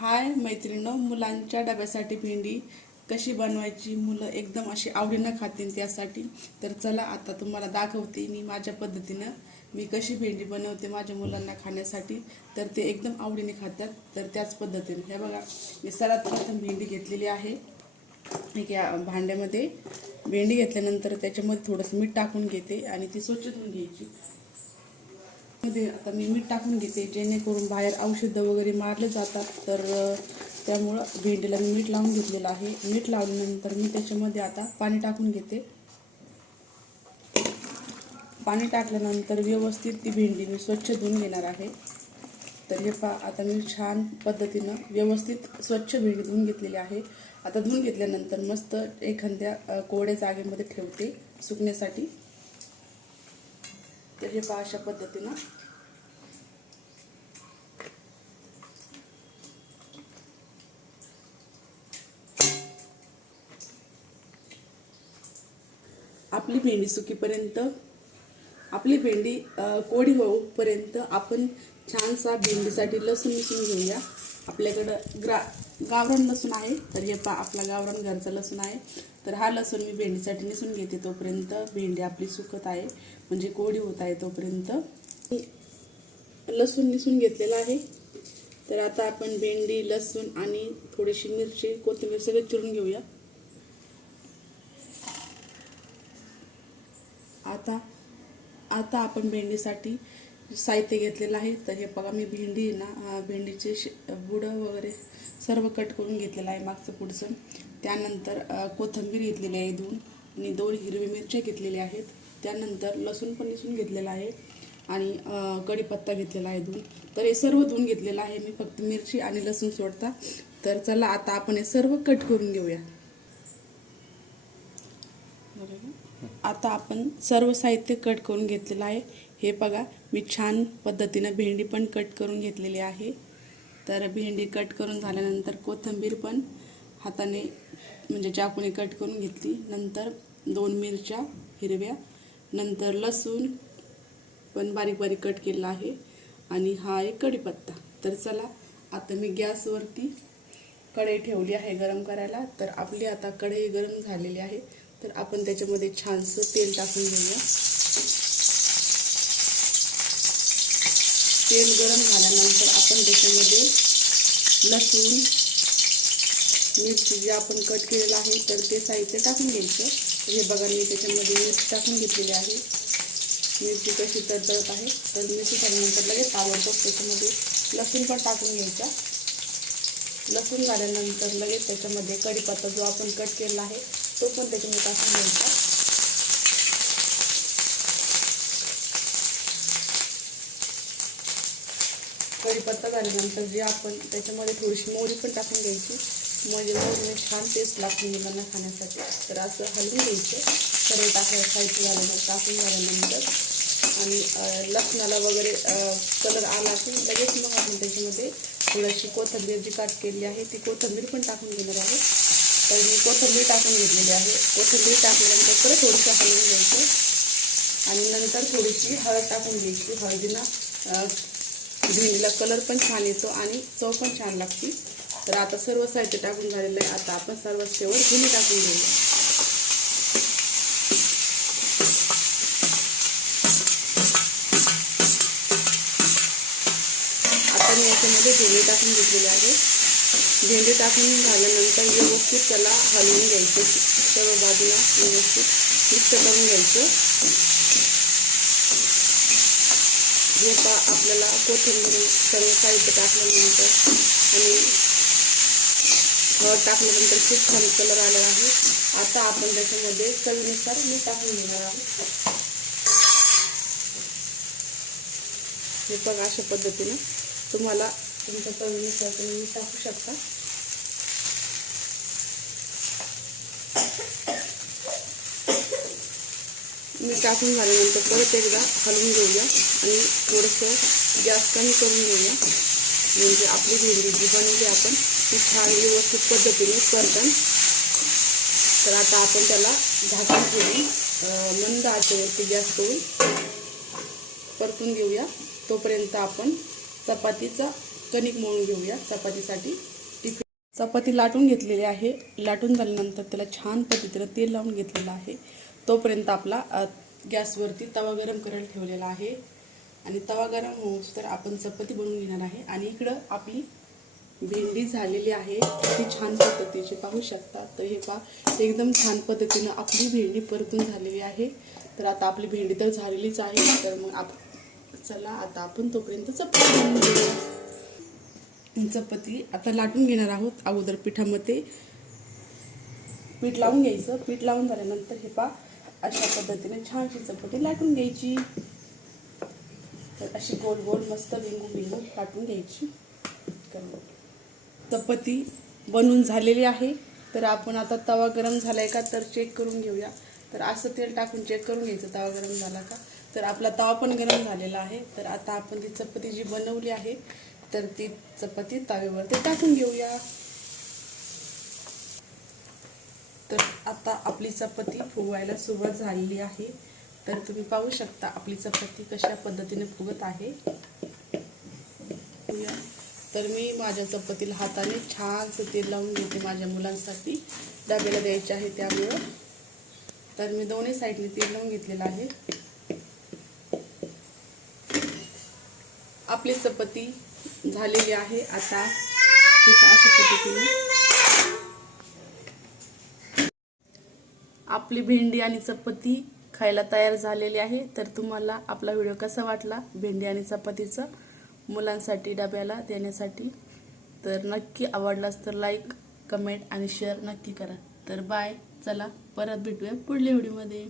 हाय मैत्रिणींनो, मुलांच्या डब्यासाठी भेंडी कशी बनवायची, मुलं एकदम अशी आवडीनं खातील त्यासाठी. तर चला आता तुम्हाला दाखवते मी माझ्या पद्धतीनं मी कशी भेंडी बनवते माझ्या मुलांना खाण्यासाठी. तर ते एकदम आवडीने खातात. तर त्याच पद्धतीने हे बघा, मी सर्वात प्रथम भेंडी घेतलेली आहे. एक या भांड्यामध्ये भेंडी घेतल्यानंतर त्याच्यामध्ये थोडंसं मीठ टाकून घेते आणि ती स्वच्छ धुवून घ्यायची. मध्ये आता मी मीठ टाकून घेते, जेणेकरून बाहेर औषधं वगैरे मारले जातात. तर त्यामुळं भेंडीला मी मीठ लावून घेतलेलं आहे. मीठ लावल्यानंतर मी त्याच्यामध्ये आता पाणी टाकून घेते. पाणी टाकल्यानंतर व्यवस्थित ती भेंडी मी स्वच्छ धुवून घेणार आहे. तर हे पहा, आता मी छान पद्धतीनं व्यवस्थित स्वच्छ भेंडी धुवून घेतलेली आहे. आता धुवून घेतल्यानंतर मस्त एखाद्या कोरड्या जागेमध्ये ठेवते सुकण्यासाठी. तर हे पहा, अशा पद्धतीनं आपली भेंडी सुकीपर्यंत, आपली भेंडी कोरडी होईपर्यंत आपण छानसा भेंडीसाठी लसूण मिसून घेऊया. आपल्याकडं गावरान लसूण आहे. तर हे पहा, आपला गावरान घरचा लसूण आहे. तर हा लसूण मी भेंडीसाठी निसून घेते. तोपर्यंत भेंडी आपली सुकत आहे, म्हणजे कोरडी होत आहे. तोपर्यंत लसूण निसून घेतलेला आहे. तर आता आपण भेंडी, लसूण आणि थोडीशी मिरची, कोथिंबीर सगळं चिरून घेऊया. आता आपण भेंडीसाठी साहित्य घेतलेलं आहे. तर हे बघा, मी भेंडी ना भेंडीचे बुडं वगैरे सर्व कट करून घेतलेलं आहे, मागचं पुढचं. त्यानंतर कोथिंबीर घेतलेली आहे 2 आणि 2 हिरवी मिरच्या घेतलेल्या आहेत. त्यानंतर लसूण पण निसून घेतलेला आहे आणि कढीपत्ता घेतलेला आहे 2. तर हे सर्व धुवून घेतलेलं आहे मी, फक्त मिरची आणि लसूण सोडता. तर चला आता आपण हे सर्व कट करून घेऊया. आता आपण सर्व साहित्य कट करून घेतलेलं आहे. हे बघा, मी छान पद्धतीनं भेंडी पण कट करून घेतलेली आहे. तर भेंडी कट करून झाल्यानंतर कोथिंबीर पण हाताने म्हणजे चाकूने कट करून घेतली. नंतर 2 मिरच्या हिरव्या, नंतर लसूण पण बारीक बारीक कट केलेला आहे आणि हा एक कढीपत्ता. तर चला आता मी गॅसवरती कढई ठेवली आहे गरम करायला. तर आपली आता कढई गरम झालेली आहे. तर आपण त्याच्यामध्ये छानसं तेल टाकून घेऊया. तेल गरम झाल्यानंतर आपण त्याच्यामध्ये लसूण, मिरची जे आपण कट केलेलं आहे तर ते साहित्य टाकून घ्यायचं. हे बघा, मी त्याच्यामध्ये मिरची टाकून घेतलेली आहे. मिरची कशी तडतडत आहे. तर मिरची झाल्यानंतर लगेच ताबडतोब त्याच्यामध्ये लसूण पण टाकून घ्यायचा. लसूण झाल्यानंतर लगेच त्याच्यामध्ये कढीपत्ता जो आपण कट केलेला आहे तो पण त्याच्यामध्ये टाकून घ्यायचा. कढीपत्ता झाल्यानंतर जे आपण त्याच्यामध्ये थोडीशी मोहरी पण टाकून घ्यायची, म्हणजे मोहरीने छान टेस्ट लागते मुलांना खाण्यासाठी. तर असं हलवून घ्यायचं. सर्व साहित्य टाकून झाल्यानंतर आणि लसणाला वगैरे कलर आला की लगेच मग आपण त्याच्यामध्ये थोडीशी कोथिंबीर जी कट केली आहे ती कोथिंबीर पण टाकून घेणार आहे. तर मी कोथिंबीर टाकून घेतलेली आहे. कोथिंबीर टाकल्यानंतर परत थोडंसं हलवून घ्यायचं आणि नंतर थोडीशी हळद टाकून घ्यायची. हळदीनं भेंडीला कलर पण छान येतो आणि चव पण छान लागते. तर आता सर्व साहित्य टाकून झालेलं आहे. आता आपण सर्व शेवट धने टाकून घेऊया. आता मी याच्यामध्ये भेंडी टाकून घेतलेली आहे. भेंडी टाकून झाल्यानंतर व्यवस्थित त्याला हलवून घ्यायचं. सर्व बाजूला व्यवस्थित मिक्स करून घ्यायचं. हे पहा, आपल्याला कोथिंबीर सर्व साहित्य टाकल्यानंतर आणि हळद टाकल्यानंतर खूप छान कलर आलेला आहे. आता आपण त्याच्यामध्ये चवीनुसार मीठ टाकून घेणार आहोत. हे बघा, अशा पद्धतीनं तुम्हाला तुमच्या चवीनुसार तुम्ही मीठ टाकू शकता. मीठ टाकून झाल्यानंतर परत एकदा हलवून घेऊया आणि थोडंसं गॅस कमी करून घेऊया, म्हणजे आपली भेंडी जी बनवली आपण ती छान व्यवस्थित पद्धतीने करतात. तर आता आपण त्याला झाकण ठेवून मंद आचेवरती गॅस करून परतून घेऊया. तोपर्यंत आपण चपातीचा कणिक मळून घेऊया चपातीसाठी. चपाती लाटून घेतलेली आहे. लाटून झाल्यानंतर त्याला छान पद्धतीने तेल लावून घेतलेलं आहे. तोपर्यंत आपला गॅसवरती तवा गरम करायला ठेवलेला आहे आणि तवा गरम होऊस तर आपण चपाती बनवून घेणार आहे. आणि इकडं आपली भेंडी झालेली आहे, ती छान पद्धतीची पाहू शकता. तर हे पहा एकदम छान पद्धतीनं आपली भेंडी परतून झालेली आहे. तर आता आपली भेंडी तर झालेलीच आहे. तर मग चला आता आपण तोपर्यंत चपाती बनवून घेऊया. चपाती आता लाटून घेणार आहोत. अगोदर पिठामध्ये पीठ लावून घ्यायचं. पीठ लावून झाल्यानंतर हे पहा अशा पद्धतीने छानशी चपाती लाटून घ्यायची. तर अशी गोल गोल मस्त भिंगून लाटून घ्यायची. चपाती बनवून झालेली आहे. तर आपण आता तवा गरम झालाय का तर चेक करून घेऊया. तर असं तेल टाकून चेक करून घ्यायचं तवा गरम झाला का. तर आपला तवा पण गरम झालेला आहे. तर आता आपण ती चपाती जी बनवली आहे तर ती चपाती तव्यावरती टाकून घेऊया. तर आता आपली चपाती फुगवायला सुरुवात झालेली आहे. तर तुम्ही पाहू शकता आपली चपाती कशा पद्धतीने फुगत आहे. तर मी माझ्या चपातीला हाताने छानसं तेल लावून घेते. माझ्या मुलांसाठी डब्याला द्यायचे आहे त्यामुळं. तर मी दोन्ही साईडने तेल लावून घेतलेलं आहे. आपली चपाती झालेली आहे. आता हे अशा पद्धतीने आपली भेंडी आणि चपाती खायला तयार झालेली आहे. तर तुम्हाला आपला व्हिडिओ कसा वाटला भेंडी आणि चपातीचा मुलांसाठी डब्याला देण्यासाठी, तर नक्की आवडलास तर लाईक, कमेंट आणि शेअर नक्की करा. तर बाय. चला परत भेटूया पुढल्या व्हिडिओमध्ये.